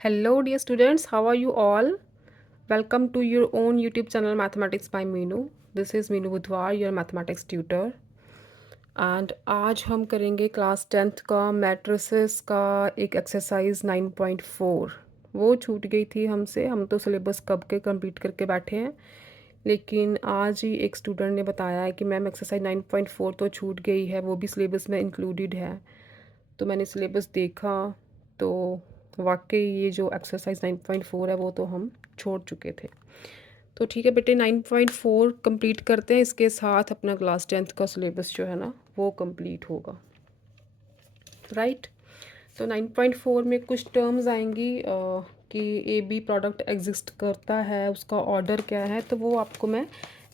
Hello, dear students. How are you all? Welcome to your own YouTube channel Mathematics by Meenu. This is Meenu Budhwar, your mathematics tutor. And आज हम करेंगे class 10th का matrices का एक exercise 9.4। वो छूट गई थी हमसे, हम तो सिलेबस कब के कंप्लीट करके बैठे हैं, लेकिन आज ही एक स्टूडेंट ने बताया है कि मैम एक्सरसाइज 9.4 तो छूट गई है, वो भी सिलेबस में इंक्लूडेड है। तो मैंने सिलेबस देखा तो वाकई ये जो एक्सरसाइज 9.4 है वो तो हम छोड़ चुके थे। तो ठीक है बेटे, 9.4 कंप्लीट करते हैं, इसके साथ अपना क्लास 10th का सिलेबस जो है ना वो कंप्लीट होगा, राइट। तो 9.4 में कुछ टर्म्स आएंगी कि ए बी प्रोडक्ट एग्जिस्ट करता है, उसका ऑर्डर क्या है, तो वो आपको मैं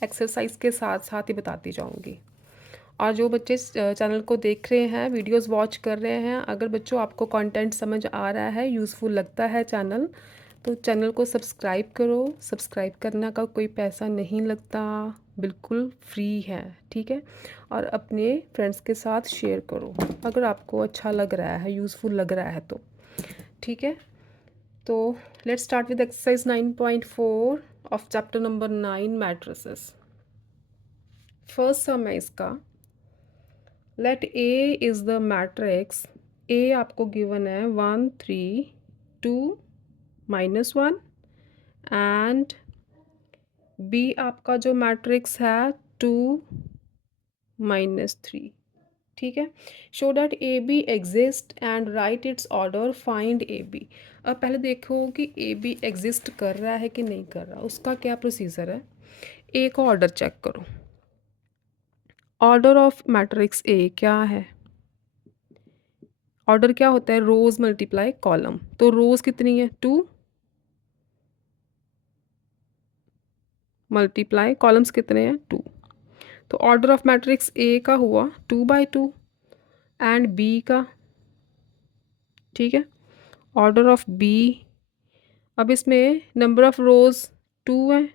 एक्सरसाइज के साथ साथ ही बताती जाऊंगी। और जो बच्चे चैनल को देख रहे हैं, वीडियोस वॉच कर रहे हैं, अगर बच्चों आपको कंटेंट समझ आ रहा है, यूज़फुल लगता है चैनल, तो चैनल को सब्सक्राइब करो। सब्सक्राइब करने का कोई पैसा नहीं लगता, बिल्कुल फ्री है, ठीक है। और अपने फ्रेंड्स के साथ शेयर करो अगर आपको अच्छा लग रहा है, यूज़फुल लग रहा है तो, ठीक है। तो let's start with exercise 9.4 of chapter number 9 matrices. First sum है इसका। Let A is the matrix. A आपको गिवन है 1 3 2 -1 एंड बी आपका जो मैट्रिक्स है 2 -3, ठीक है। Show that A B exist and write its order, find A B. अब पहले देखो कि ए बी एग्जिस्ट कर रहा है कि नहीं कर रहा, उसका क्या प्रोसीजर है। ए का ऑर्डर चेक करो। ऑर्डर ऑफ मैट्रिक्स ए क्या है? ऑर्डर क्या होता है? रोज मल्टीप्लाई कॉलम। तो रोज कितनी है? 2 मल्टीप्लाई कॉलम्स कितने हैं? 2। तो ऑर्डर ऑफ मैट्रिक्स ए का हुआ 2/2 एंड बी का, ठीक है, ऑर्डर ऑफ बी। अब इसमें नंबर ऑफ रोज 2 है,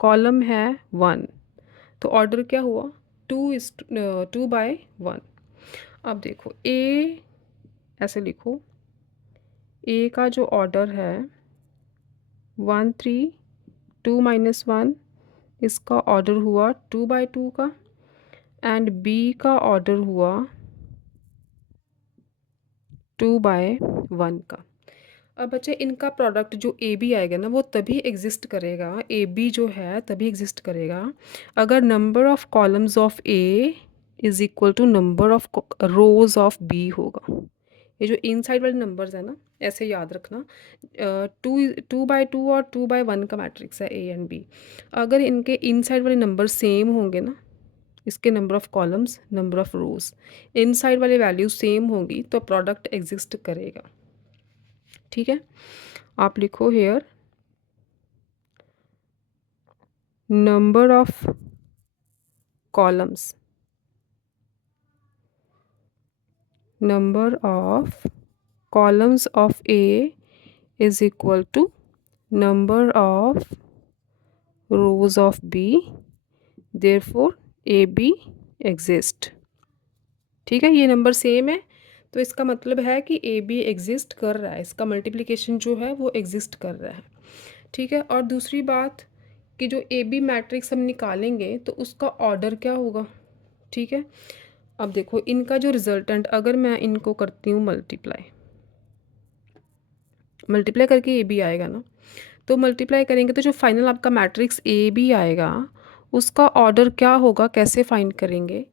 कॉलम है 1, तो ऑर्डर क्या हुआ? 2/1। अब देखो ए, ऐसे लिखो, ए का जो ऑर्डर है 1 3 2 -1, इसका ऑर्डर हुआ 2/2 का, एंड बी का ऑर्डर हुआ 2/1 का। अब बच्चे इनका प्रोडक्ट जो ए बी आएगा ना, वो तभी एग्जिस्ट करेगा, ए बी जो है तभी एग्जिस्ट करेगा अगर number of columns of A is equal to number of rows of B होगा। ये जो इनसाइड वाले नंबर्स है ना, ऐसे याद रखना, 2/2 और 2/1 का मैट्रिक्स है ए एंड बी। अगर इनके इनसाइड वाले नंबर सेम होंगे ना, इसके number of columns, number of rows, inside वाले वैल्यू सेम होंगी, तो प्रोडक्ट एग्जिस्ट करेगा, ठीक है। आप लिखो here number of columns, number of columns of A is equal to number of rows of B, therefore A B exist, ठीक है। ये नंबर सेम है तो इसका मतलब है कि ए बी एग्जिस्ट कर रहा है, इसका मल्टीप्लिकेशन जो है वो एग्जिस्ट कर रहा है, ठीक है। और दूसरी बात कि जो ए बी मैट्रिक्स हम निकालेंगे तो उसका ऑर्डर क्या होगा, ठीक है। अब देखो इनका जो रिजल्टेंट, अगर मैं इनको करती हूँ मल्टीप्लाई, मल्टीप्लाई करके ए बी आएगा ना, तो मल्टीप्लाई करेंगे तो जो फाइनल आपका मैट्रिक्स ए बी आएगा उसका ऑर्डर क्या होगा, कैसे फाइंड करेंगे।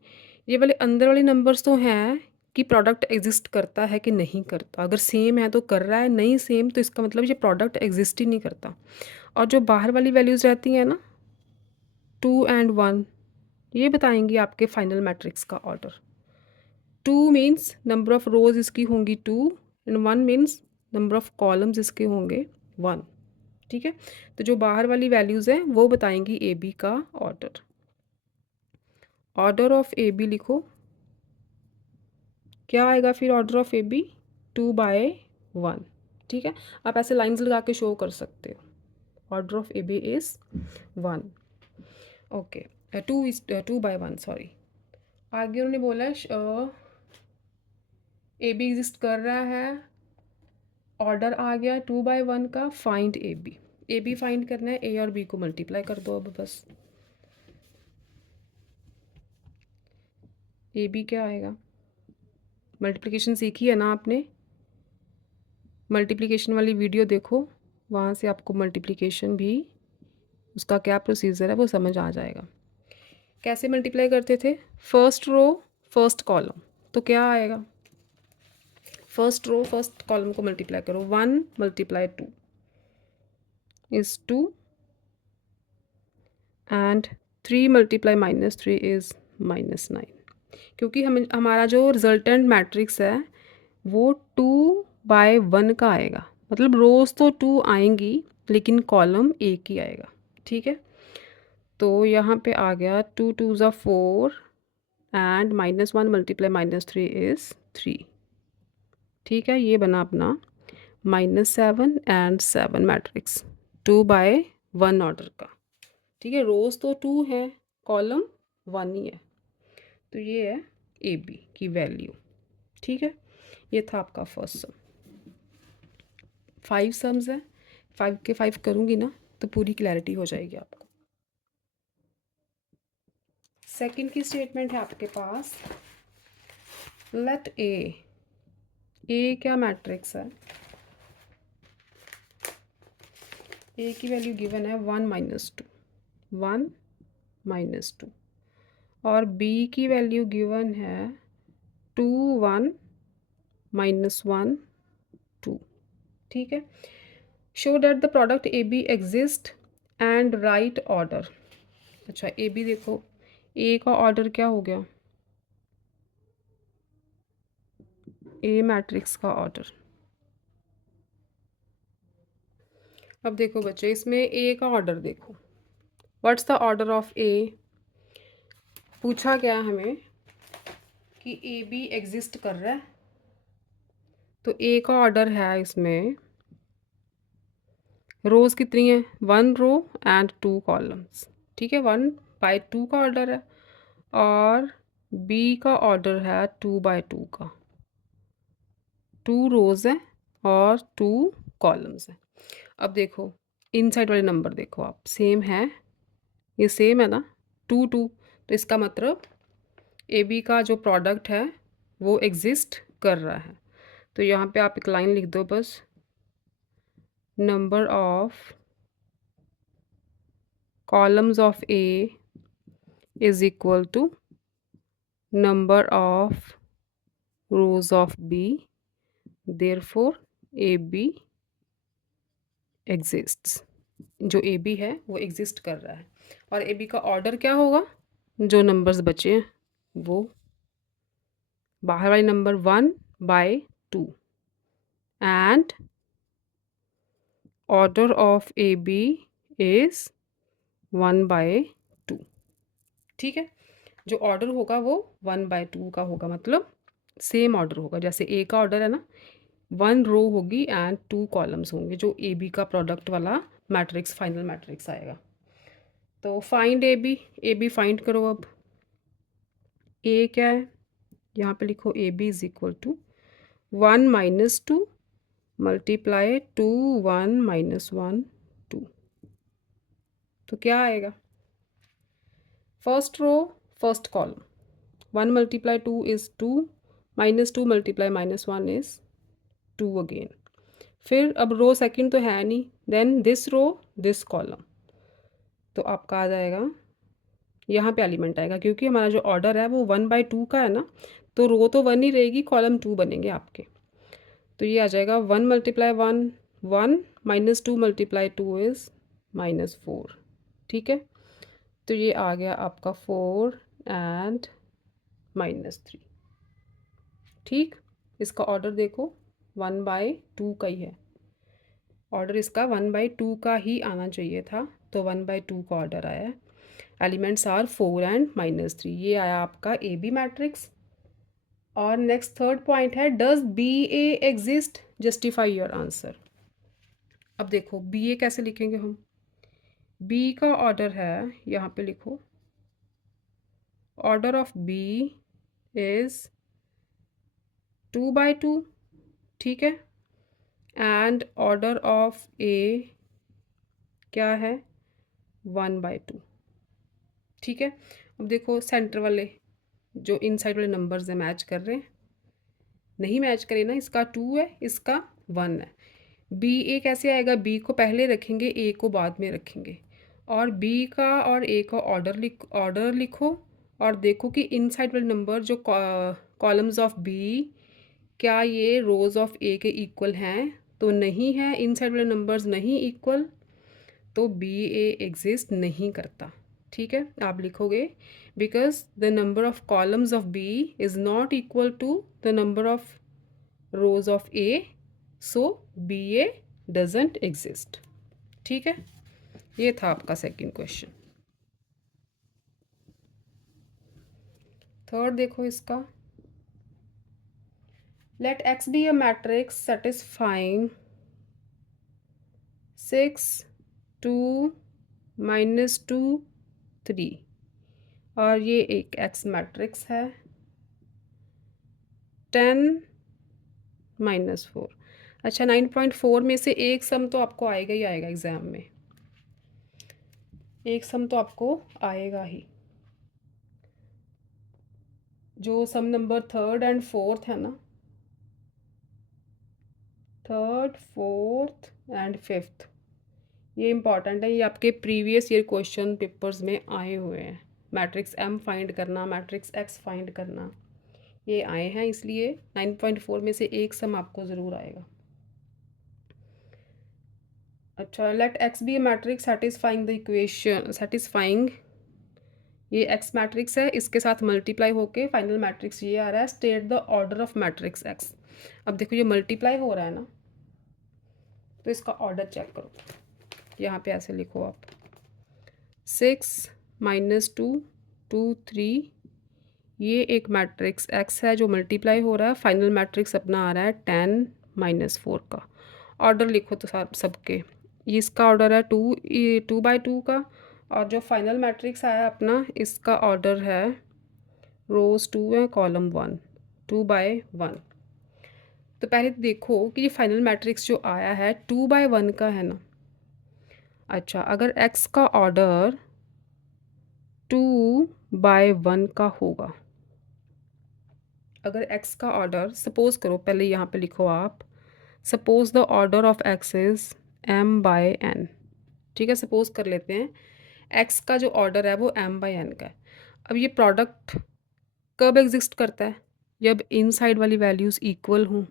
ये वाले अंदर वाले नंबर्स तो हैं कि प्रोडक्ट एग्जिस्ट करता है कि नहीं करता, अगर सेम है तो कर रहा है, नहीं सेम तो इसका मतलब ये प्रोडक्ट एग्जिस्ट ही नहीं करता। और जो बाहर वाली वैल्यूज़ रहती हैं ना 2 एंड 1, ये बताएंगी आपके फाइनल मैट्रिक्स का ऑर्डर। 2 मीन्स नंबर ऑफ रोज इसकी होंगी 2 and 1 means number of columns इसके होंगे 1, ठीक है। तो जो बाहर वाली वैल्यूज़ हैं वो बताएंगी ए बी का ऑर्डर। ऑर्डर ऑफ ए बी लिखो, क्या आएगा फिर ऑर्डर ऑफ ए बी? 2/1, ठीक है। आप ऐसे लाइंस लगा के शो कर सकते हो। Order of A B is 1, okay, 2/1, sorry. आगे उन्होंने बोला ए बी एग्जिस्ट कर रहा है ऑर्डर आ गया 2/1 का। फाइंड ए बी फाइंड करना है, ए और बी को मल्टीप्लाई कर दो अब बस। ए बी क्या आएगा? मल्टीप्लिकेशन सीखी है ना आपने? मल्टीप्लिकेशन वाली वीडियो देखो, वहाँ से आपको मल्टीप्लिकेशन भी उसका क्या प्रोसीजर है वो समझ आ जाएगा। कैसे मल्टीप्लाई करते थे? फर्स्ट रो फर्स्ट कॉलम, तो क्या आएगा? फर्स्ट रो फर्स्ट कॉलम को मल्टीप्लाई करो। 1 multiply 2 is 2 and 3 multiply -3 is -9। क्योंकि हमारा जो रिजल्टेंट मैट्रिक्स है वो 2/1 का आएगा, मतलब रोज़ तो 2 आएंगी लेकिन कॉलम एक ही आएगा। ठीक है, तो यहाँ पे आ गया 2 2 ज़ा 4 एंड -1 मल्टीप्लाई -3 इज़ 3। ठीक है, ये बना अपना -7 एंड 7 मैट्रिक्स 2/1 ऑर्डर का। ठीक है, रोज़ तो 2 है, कॉलम 1 ही है, तो ये है ए बी की वैल्यू। ठीक है, ये था आपका फर्स्ट सम। 5 सम्स है, 5 के 5 करूँगी ना तो पूरी क्लैरिटी हो जाएगी आपको। सेकंड की स्टेटमेंट है आपके पास, लेट ए क्या मैट्रिक्स है? ए की वैल्यू गिवन है 1 -2 1 -2 और बी की वैल्यू गिवन है 2 1 -1 2। ठीक है, show that the product A B exist and right order. अच्छा, ए बी देखो, ए का ऑर्डर क्या हो गया? ए मैट्रिक्स का ऑर्डर। अब देखो बच्चे, इसमें ए का ऑर्डर देखो, व्हाट्स द ऑर्डर ऑफ ए? पूछा गया हमें कि ए बी एग्जिस्ट कर रहा है, तो ए का ऑर्डर है इसमें, रोज़ कितनी है? 1 रो एंड 2 कॉलम्स। ठीक है, 1/2 का ऑर्डर है और बी का ऑर्डर है 2/2 का। 2 रोज़ है और 2 कॉलम्स हैं। अब देखो इनसाइड वाले नंबर देखो आप, सेम है, ये सेम है ना, 2 2, तो इसका मतलब ए बी का जो प्रोडक्ट है वो एग्जिस्ट कर रहा है। तो यहाँ पे आप एक लाइन लिख दो बस, number of columns of A is equal to number of rows of B, therefore A B exists. जो ए बी है वो एग्जिस्ट कर रहा है और ए बी का ऑर्डर क्या होगा? जो नंबर्स बचे हैं वो बाहर वाले number 1/2 and order of A B is 1/2। ठीक है, जो ऑर्डर होगा वो 1/2 का होगा, मतलब सेम ऑर्डर होगा। जैसे ए का ऑर्डर है ना, 1 रो होगी एंड 2 कॉलम्स होंगे, जो ए बी का प्रोडक्ट वाला मैट्रिक्स फाइनल मैट्रिक्स आएगा। तो फाइंड ए बी फाइंड करो। अब ए क्या है? यहाँ पे लिखो A B is equal to 1 -2 multiply 2 1 -1 2। तो क्या आएगा? First row first column, 1 multiply 2 is 2, -2 multiply -1 is 2 again. फिर अब रो सेकंड तो है नहीं, then this row this column, तो आपका आ जाएगा यहाँ पे एलिमेंट आएगा, क्योंकि हमारा जो ऑर्डर है वो 1/2 का है ना, तो रो तो 1 ही रहेगी, कॉलम 2 बनेंगे आपके। तो ये आ जाएगा 1 मल्टीप्लाई 1 1 -2 मल्टीप्लाई 2 इज़ -4। ठीक है, तो ये आ गया आपका 4 एंड -3। ठीक, इसका ऑर्डर देखो 1/2 का ही है, ऑर्डर इसका 1/2 का ही आना चाहिए था, तो 1/2 का ऑर्डर आया है। एलिमेंट्स आर 4 एंड -3, ये आया आपका ए बी मैट्रिक्स। और नेक्स्ट थर्ड पॉइंट है, does B A exist, justify your answer. अब देखो बी ए कैसे लिखेंगे हम? बी का ऑर्डर है, यहाँ पे लिखो, ऑर्डर ऑफ बी इज 2/2। ठीक है, एंड ऑर्डर ऑफ ए क्या है 1/2। ठीक है, अब देखो सेंटर वाले जो इनसाइड वाले नंबर्स हैं मैच कर रहे हैं, नहीं मैच करे ना, इसका 2 है, इसका 1 है। बी ए कैसे आएगा, बी को पहले रखेंगे, ए को बाद में रखेंगे, और बी का और ए का ऑर्डर लिखो, और देखो कि इनसाइड वाले नंबर जो कॉलम्स ऑफ बी क्या ये रोज ऑफ ए के इक्वल हैं, तो नहीं है, इनसाइड वाले नंबर्स नहीं इक्वल, तो बी ए एग्जिस्ट नहीं करता। ठीक है, आप लिखोगे because the number of columns of B is not equal to the number of rows of A, so B A doesn't exist. ठीक है, ये था आपका सेकंड क्वेश्चन। थर्ड देखो इसका, let X be a matrix satisfying 6 2 -2 3, और ये एक एक्स मैट्रिक्स है 10 -4। अच्छा, 9.4 में से एक सम तो आपको आएगा ही आएगा एग्ज़ाम में, एक सम तो आपको आएगा ही, जो सम नंबर थर्ड एंड फोर्थ है ना, थर्ड फोर्थ एंड फिफ्थ, ये इंपॉर्टेंट है, ये आपके प्रीवियस ईयर क्वेश्चन पेपर्स में आए हुए हैं। मैट्रिक्स एम फाइंड करना, मैट्रिक्स एक्स फाइंड करना, ये आए हैं, इसलिए 9.4 में से एक सम आपको ज़रूर आएगा। अच्छा, let X be a matrix satisfying the equation, satisfying, ये एक्स मैट्रिक्स है, इसके साथ मल्टीप्लाई होके फाइनल मैट्रिक्स ये आ रहा है, state the order of matrix x. अब देखो ये मल्टीप्लाई हो रहा है ना, तो इसका ऑर्डर चेक करो, यहाँ पे ऐसे लिखो आप 6 -2 2 3, ये एक मैट्रिक्स एक्स है जो मल्टीप्लाई हो रहा है, फाइनल मैट्रिक्स अपना आ रहा है 10 -4 का। ऑर्डर लिखो तो सबके, ये इसका ऑर्डर है 2/2 का, और जो फाइनल मैट्रिक्स आया अपना, इसका ऑर्डर है रोज 2 है, कॉलम 1, 2/1। तो पहले तो देखो कि ये फाइनल मैट्रिक्स जो आया है 2/1 का है ना। अच्छा, अगर x का ऑर्डर 2/1 का होगा, अगर x का ऑर्डर, सपोज करो, पहले यहाँ पे लिखो आप, suppose the order of x is m/n। ठीक है, सपोज कर लेते हैं x का जो ऑर्डर है वो m/n का है। अब ये प्रोडक्ट कब एग्जिस्ट करता है, जब इनसाइड वाली वैल्यूज़ इक्वल हों।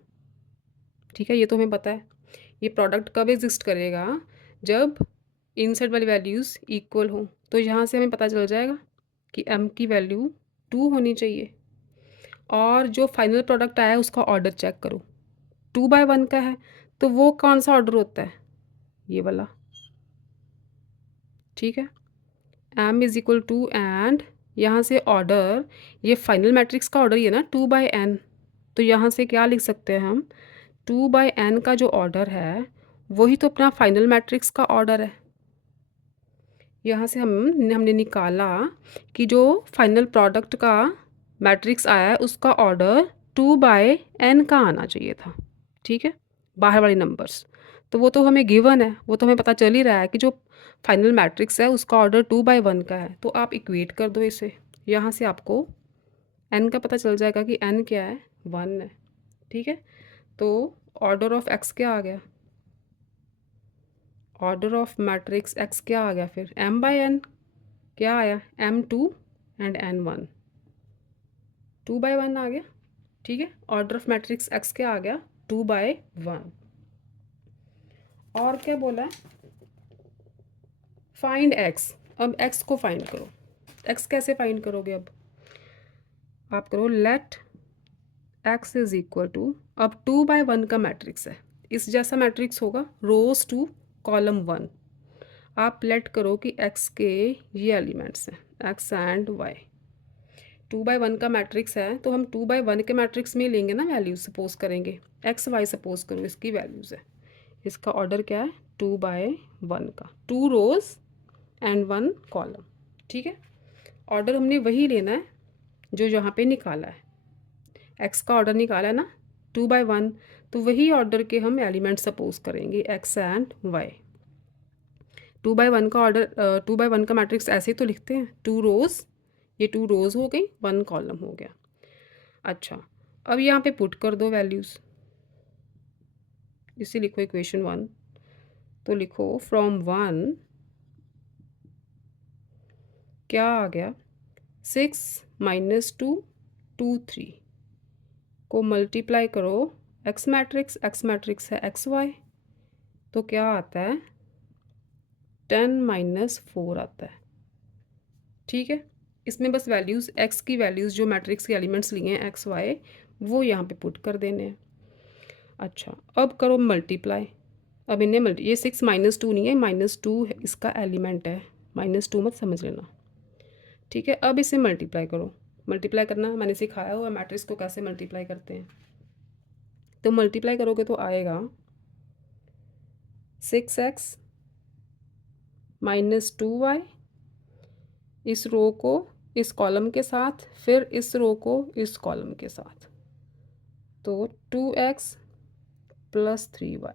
ठीक है, ये तो हमें पता है। ये प्रोडक्ट कब एग्जिस्ट करेगा, जब इनसाइड वाली वैल्यूज़ इक्वल हों। तो यहाँ से हमें पता चल जाएगा कि m की वैल्यू 2 होनी चाहिए, और जो फाइनल प्रोडक्ट आया है उसका ऑर्डर चेक करो, 2/1 का है, तो वो कौन सा ऑर्डर होता है, ये वाला। ठीक है, m is equal to, and यहाँ से ऑर्डर, ये फाइनल मैट्रिक्स का ऑर्डर ही है ना 2/n, तो यहाँ से क्या लिख सकते हैं हम, 2/n का जो ऑर्डर है वही तो अपना फाइनल मैट्रिक्स का ऑर्डर है। यहाँ से हमने निकाला कि जो फाइनल प्रोडक्ट का मैट्रिक्स आया है उसका ऑर्डर 2/n का आना चाहिए था। ठीक है, बाहर वाले नंबर्स, तो वो तो हमें गिवन है, वो तो हमें पता चल ही रहा है कि जो फाइनल मैट्रिक्स है उसका ऑर्डर 2/1 का है। तो आप इक्वेट कर दो इसे, यहाँ से आपको n का पता चल जाएगा कि n क्या है, 1 है। ठीक है, तो ऑर्डर ऑफ x क्या आ गया, ऑर्डर ऑफ मैट्रिक्स x क्या आ गया, फिर m/n क्या आया, m2 एंड n1, 2/1 आ गया। ठीक है, ऑर्डर ऑफ मैट्रिक्स x क्या आ गया, 2/1। और क्या बोला है, फाइंड x। अब x को फाइंड करो, x कैसे फाइंड करोगे, अब आप करो let x is equal to, अब 2/1 का मैट्रिक्स है, इस जैसा मैट्रिक्स होगा, रोज 2 कॉलम 1। आप लेट करो कि x के ये एलिमेंट्स हैं x एंड y, 2/1 का मैट्रिक्स है, तो हम 2/1 के मैट्रिक्स में लेंगे ना वैल्यूज, सपोज करेंगे x y, सपोज करो इसकी वैल्यूज़ है, इसका ऑर्डर क्या है 2/1 का, 2 रोज एंड 1 कॉलम। ठीक है, ऑर्डर हमने वही लेना है जो यहाँ पे निकाला है, x का ऑर्डर निकाला है ना 2/1, तो वही ऑर्डर के हम एलिमेंट सपोज करेंगे x एंड y। 2 by 1 का ऑर्डर 2 by 1 का मैट्रिक्स ऐसे ही तो लिखते हैं, 2 रोज़, ये 2 रोज़ हो गई, 1 कॉलम हो गया। अच्छा, अब यहाँ पे पुट कर दो वैल्यूज़, इसे लिखो इक्वेशन 1। तो लिखो फ्रॉम 1 क्या आ गया, 6 माइनस 2 2 3 को मल्टीप्लाई करो एक्स मैट्रिक्स है एक्स वाई, तो क्या आता है 10-4 आता है। ठीक है, इसमें बस वैल्यूज़ एक्स की वैल्यूज़ जो मैट्रिक्स के एलिमेंट्स लिए हैं एक्स वाई, वो यहाँ पे पुट कर देने हैं। अच्छा, अब करो मल्टीप्लाई। अब इन्हें ये 6 माइनस 2 नहीं है, -2 इसका एलिमेंट है, -2 मत समझ लेना। ठीक है, अब इसे मल्टीप्लाई करो। मल्टीप्लाई करना मैंने सिखाया हुआ मैट्रिक्स को कैसे मल्टीप्लाई करते हैं। तो मल्टीप्लाई करोगे तो आएगा 6x -2y, इस रो को इस कॉलम के साथ, फिर इस रो को इस कॉलम के साथ, तो 2x + 3y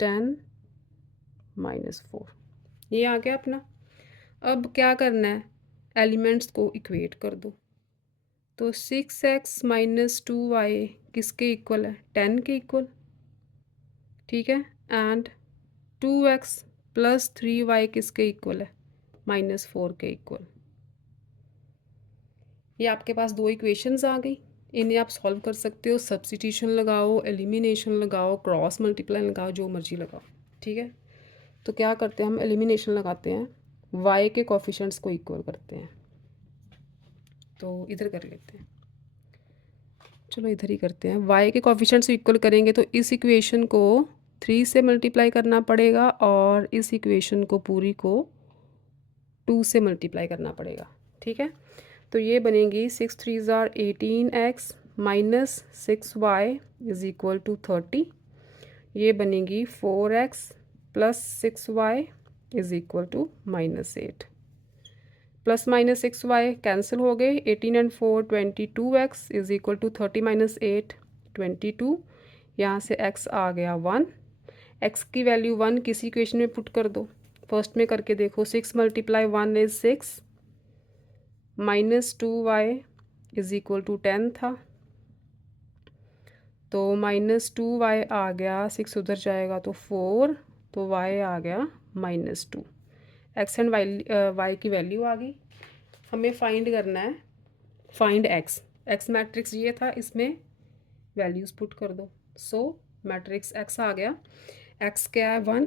10 - 4, ये आ गया अपना। अब क्या करना है, एलिमेंट्स को इक्वेट कर दो। तो 6x - 2y किसके इक्वल है, 10 के इक्वल। ठीक है, एंड 2x + 3y किसके इक्वल है, -4 के इक्वल। ये आपके पास दो इक्वेशंस आ गई, इन्हें आप सॉल्व कर सकते हो, सब्स्टिट्यूशन लगाओ, एलिमिनेशन लगाओ, क्रॉस मल्टीप्लाई लगाओ, जो मर्जी लगाओ। ठीक है, तो क्या करते हैं हम, एलिमिनेशन लगाते हैं, y के कोफिशिएंट्स को इक्वल करते हैं। तो इधर कर लेते हैं, चलो इधर ही करते हैं। y के कोफिशिएंट्स इक्वल करेंगे तो इस इक्वेशन को 3 से मल्टीप्लाई करना पड़ेगा और इस इक्वेशन को पूरी को 2 से मल्टीप्लाई करना पड़ेगा। ठीक है, तो ये बनेगी 6 3 = 18x -6y = 30। ये बनेगी 4x + 6y = -8। Plus minus 6y cancel हो गए, 18 and 4 22x = 30 - 8 22। यहाँ से x आ गया 1, x की वैल्यू 1 किसी इक्वेशन में पुट कर दो। फर्स्ट में करके देखो, 6 × 1 = 6, -2y = 10 था, तो -2y आ गया, 6 उधर जाएगा तो 4, तो y आ गया -2। x एंड y की वैल्यू आ गई। हमें फाइंड करना है, फाइंड x मैट्रिक्स ये था, इसमें वैल्यूज़ पुट कर दो। सो मैट्रिक्स x आ गया, x क्या है 1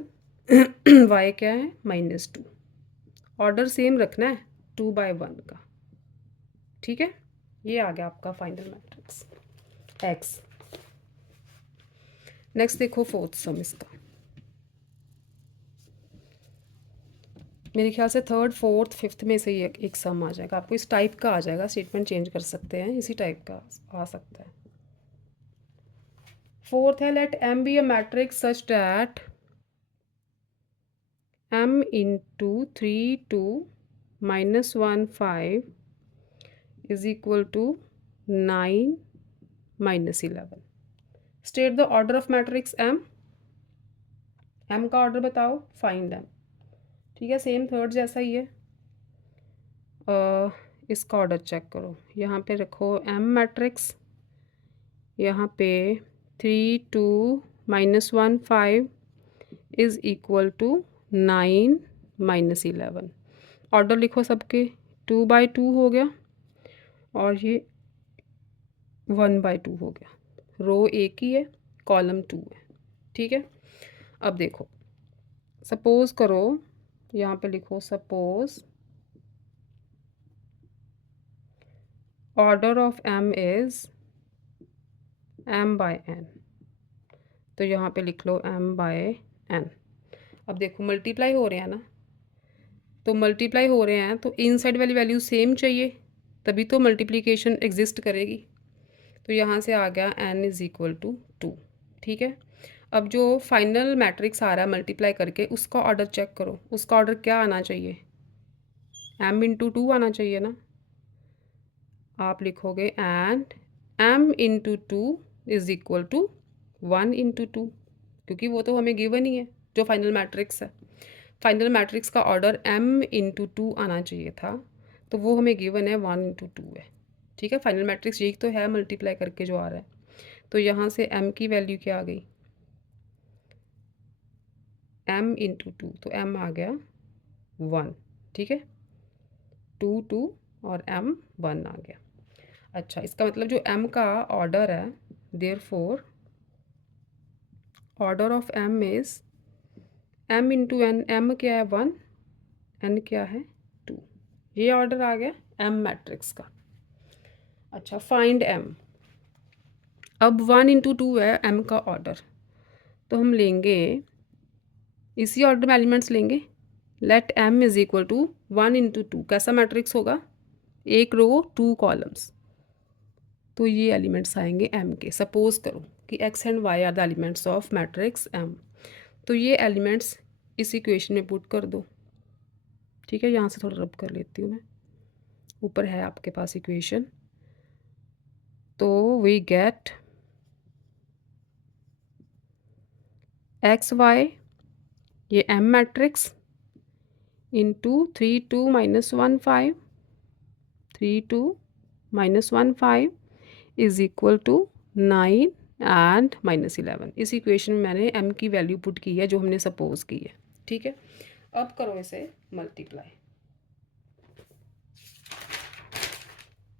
y क्या है -2। ऑर्डर सेम रखना है 2 by 1 का। ठीक है, ये आ गया आपका फाइनल मैट्रिक्स x। नेक्स्ट देखो फोर्थ सम इसका, मेरे ख्याल से थर्ड फोर्थ फिफ्थ में से ही एक सम आ जाएगा आपको, इस टाइप का आ जाएगा, स्टेटमेंट चेंज कर सकते हैं, इसी टाइप का आ सकता है। फोर्थ है, let m be a matrix such that m × 3 2 -1 5 = 9 - 11। State the order of matrix m का ऑर्डर बताओ, फाइंड m। ठीक है, सेम थर्ड जैसा ही है। इसका ऑर्डर चेक करो, यहाँ पे रखो m मैट्रिक्स, यहाँ पे 3 2 -1 5 = 9 - 11। ऑर्डर लिखो सबके, 2 by 2 हो गया और ये 1 by 2 हो गया। रो एक ही है, कॉलम 2 है। ठीक है, अब देखो, सपोज करो, यहाँ पे लिखो suppose order of m is m by n, तो यहाँ पे लिख लो m by n। अब देखो मल्टीप्लाई हो रहे हैं ना, तो मल्टीप्लाई हो रहे हैं तो इनसाइड वाली वैल्यू सेम चाहिए, तभी तो मल्टीप्लिकेशन एग्जिस्ट करेगी। तो यहाँ से आ गया n = 2। ठीक है, अब जो फाइनल मैट्रिक्स आ रहा है मल्टीप्लाई करके, उसका ऑर्डर चेक करो, उसका ऑर्डर क्या आना चाहिए, m × 2 आना चाहिए ना। आप लिखोगे and m into two is equal to 1 into two, क्योंकि वो तो हमें गिवन ही है जो फाइनल मैट्रिक्स है। फाइनल मैट्रिक्स का ऑर्डर m इंटू टू आना चाहिए था, तो वो हमें गिवन है 1 इंटू टू है। ठीक है, फाइनल मैट्रिक्स यही तो है मल्टीप्लाई करके जो आ रहा है। तो यहाँ से m की वैल्यू क्या आ गई, m इंटू टू, तो m आ गया 1। ठीक है, 2 और m 1 आ गया। अच्छा, इसका मतलब जो m का ऑर्डर है, therefore order of m is m into n। m क्या है 1, n क्या है 2। ये ऑर्डर आ गया m मैट्रिक्स का। अच्छा, फाइंड m। अब 1 इंटू टू है m का ऑर्डर, तो हम लेंगे इसी ऑर्डर में एलिमेंट्स लेंगे। Let m is equal to 1 into two. कैसा मैट्रिक्स होगा, एक रो 2 कॉलम्स, तो ये एलिमेंट्स आएंगे m के। सपोज करो कि x and y are the elements of matrix m, तो ये एलिमेंट्स इस इक्वेशन में पुट कर दो। ठीक है, यहाँ से थोड़ा रब कर लेती हूँ मैं, ऊपर है आपके पास इक्वेशन। तो वी गेट एक्स वाई, ये m matrix, into 3 2 minus 1 5, 3 2 minus 1 5 is equal to 9 and minus 11। इस इक्वेशन में मैंने m की वैल्यू पुट की है जो हमने सपोज की है। ठीक है, अब करो इसे मल्टीप्लाई।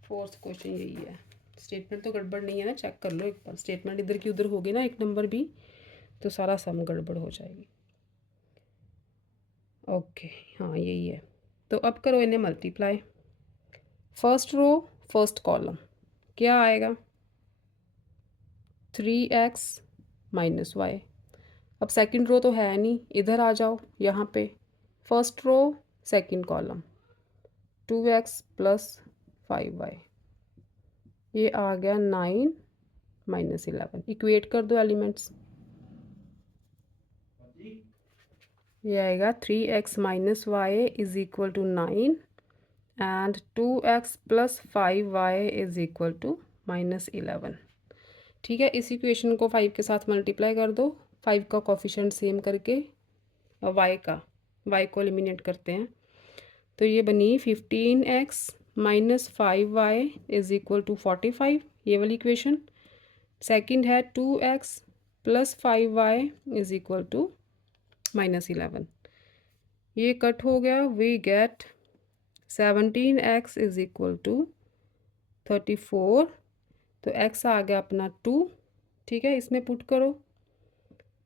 फोर्थ क्वेश्चन यही है। स्टेटमेंट तो गड़बड़ नहीं है ना, चेक कर लो एक बार। स्टेटमेंट इधर की उधर होगी ना एक नंबर भी, तो सारा सम गड़बड़ हो जाएगी। ओके, हाँ यही है। तो अब करो इन्हें multiply. First row first column क्या आएगा, 3x माइनस वाई। अब सेकंड रो तो है नहीं, इधर आ जाओ यहाँ पे। First row second column 2x plus 5y, ये आ गया 9 माइनस 11। इक्वेट कर दो एलिमेंट्स, ये आएगा 3x minus y is equal to 9 and 2x plus 5y is equal to minus 11। ठीक है, इस इक्वेशन को 5 के साथ मल्टीप्लाई कर दो। 5 का कोफिशिएंट सेम करके y को एलिमिनेट करते हैं, तो ये बनी 15x minus 5y is equal to 45, ये वाली इक्वेशन। सेकंड है 2x plus 5y is equal to minus 11। ये कट हो गया, we get 17x is equal to 34। तो x आ गया अपना 2। ठीक है, इसमें पुट करो,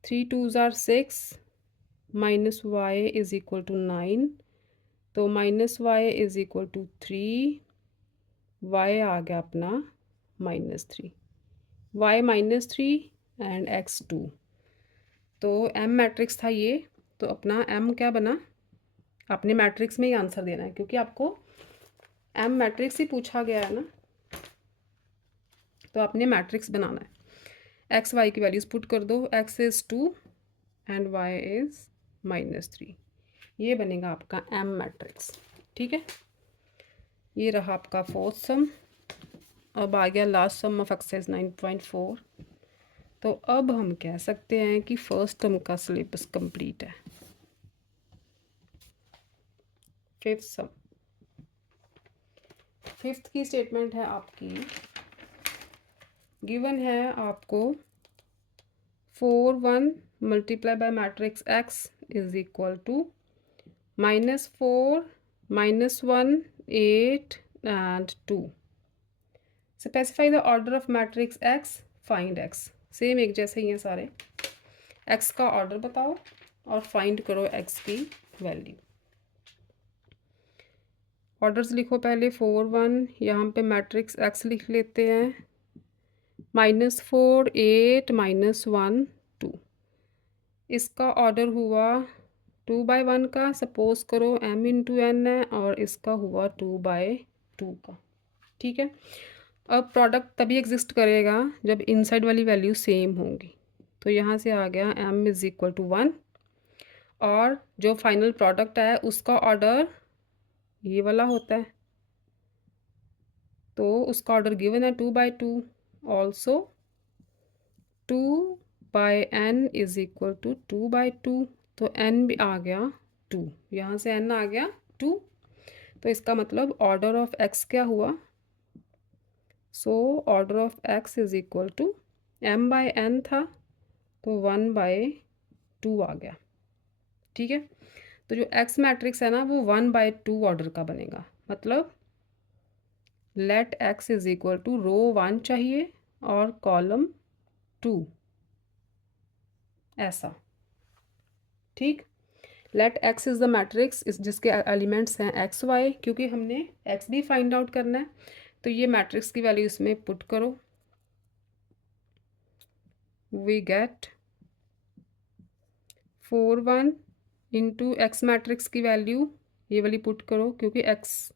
3 2s are 6 minus y is equal to 9, तो minus y is equal to 3, y आ गया अपना minus 3, y minus 3 and x 2। तो m मैट्रिक्स था ये, तो अपना m क्या बना, अपने मैट्रिक्स में ही आंसर देना है क्योंकि आपको m मैट्रिक्स ही पूछा गया है ना, तो आपने मैट्रिक्स बनाना है। x y की वैल्यूज पुट कर दो, x is 2 and y is minus 3, ये बनेगा आपका m मैट्रिक्स। ठीक है, ये रहा आपका फोर्थ सम। अब आ गया लास्ट सम ऑफ एक्सरसाइज 9.4। तो अब हम कह सकते हैं कि फर्स्ट टर्म का सिलेबस कंप्लीट है। फिफ्थ सम, फिफ्थ की स्टेटमेंट है आपकी, गिवन है आपको 4 1 multiply by matrix x is equal to -4 -1 8 and 2। Specify the order of matrix x, find x। Same एक जैसे ही हैं सारे। x का ऑर्डर बताओ और फाइंड करो x की वैल्यू। ऑर्डर्स लिखो पहले, 4 1, यहाँ पे मैट्रिक्स x लिख लेते हैं, -4 8 -1 2। इसका ऑर्डर हुआ 2/1 का, सपोज करो m इंटू n है, और इसका हुआ 2/2 का। ठीक है, अब प्रोडक्ट तभी एग्जिस्ट करेगा जब इनसाइड वाली वैल्यू सेम होंगी। तो यहाँ से आ गया m इज़ इक्वल टू 1, और जो फाइनल प्रोडक्ट है उसका ऑर्डर ये वाला होता है, तो उसका ऑर्डर गिवन है 2/2। Also 2/n is equal to 2/2। तो n भी आ गया 2, यहाँ से n आ गया 2। तो इसका मतलब ऑर्डर ऑफ x क्या हुआ? So order of x is equal to m/n था, तो 1/2 आ गया। ठीक है, तो जो x मैट्रिक्स है ना वो 1/2 ऑर्डर का बनेगा। मतलब let x is equal to row 1 चाहिए और कॉलम 2, ऐसा। ठीक, let x is the matrix इस जिसके एलिमेंट्स हैं x y, क्योंकि हमने x भी फाइंड आउट करना है, तो ये मैट्रिक्स की वैल्यू इसमें पुट करो। We get 4/1 into X matrix की वैल्यू ये वाली पुट करो, क्योंकि x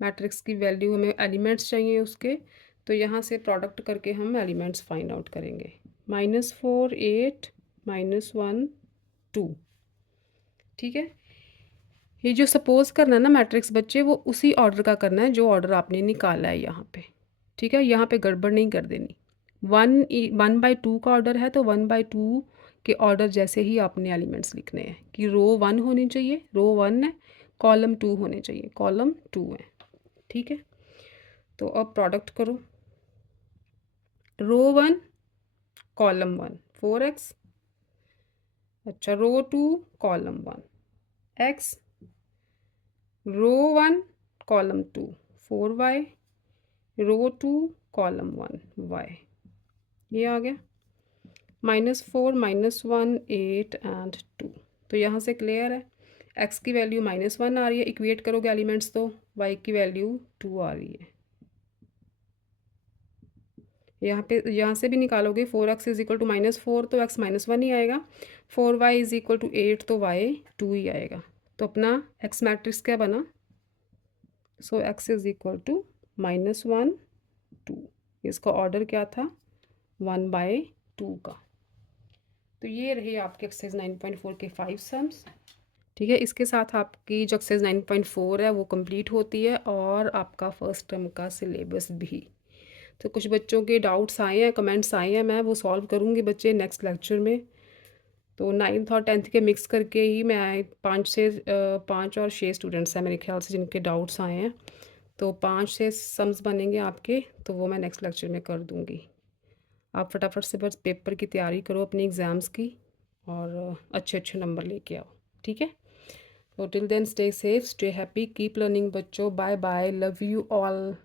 मैट्रिक्स की वैल्यू हमें एलिमेंट्स चाहिए उसके, तो यहाँ से प्रोडक्ट करके हम एलिमेंट्स फाइंड आउट करेंगे। -4 8 -1 2। ठीक है, ये जो सपोज करना है ना मैट्रिक्स बच्चे, वो उसी ऑर्डर का करना है जो ऑर्डर आपने निकाला है यहाँ पे। ठीक है, यहाँ पे गड़बड़ नहीं कर देनी। 1/2 का ऑर्डर है, तो 1/2 के ऑर्डर जैसे ही आपने एलिमेंट्स लिखने हैं कि रो 1 होनी चाहिए, रो 1 है, कॉलम 2 होने चाहिए, कॉलम 2 है। ठीक है, तो अब प्रोडक्ट करो। रो 1 कॉलम 1 4x, अच्छा रो 2 कॉलम 1 x, रो 1 कॉलम 2 4y, रो 2 कॉलम 1 y। ये आ गया। -4 -1 8 एंड 2। तो यहाँ से क्लियर है, x की वैल्यू -1 आ रही है, इक्वेट करोगे एलिमेंट्स तो y की वैल्यू 2 आ रही है। यहाँ से भी निकालोगे 4x इज इक्वल टू -4, तो x -1 ही आएगा। 4y इज इक्वल टू 8, तो y 2 ही आएगा। तो अपना x मैट्रिक्स क्या बना? सो x इज इक्वल टू -1 2। इसका ऑर्डर क्या था? 1/2 का। तो ये रही आपके एक्सरसाइज 9.4 के 5 सम्स। ठीक है, इसके साथ आपकी जो एक्सरसाइज 9.4 है वो कंप्लीट होती है, और आपका फर्स्ट टर्म का सिलेबस भी। तो कुछ बच्चों के डाउट्स आए हैं, कमेंट्स आए हैं, मैं वो सॉल्व करूँगी बच्चे नेक्स्ट लेक्चर में। तो 9th और 10th के मिक्स करके ही मैं 5 और 6 स्टूडेंट्स हैं मेरे ख्याल से जिनके डाउट्स आए हैं, तो 5 से सम्स बनेंगे आपके, तो वो मैं नेक्स्ट लेक्चर में कर दूँगी। आप फटाफट से बस पेपर की तैयारी करो अपने एग्ज़ाम्स की, और अच्छे अच्छे नंबर लेके आओ। ठीक है, तो till then stay safe, stay happy, keep learning बच्चों। Bye bye, love you all.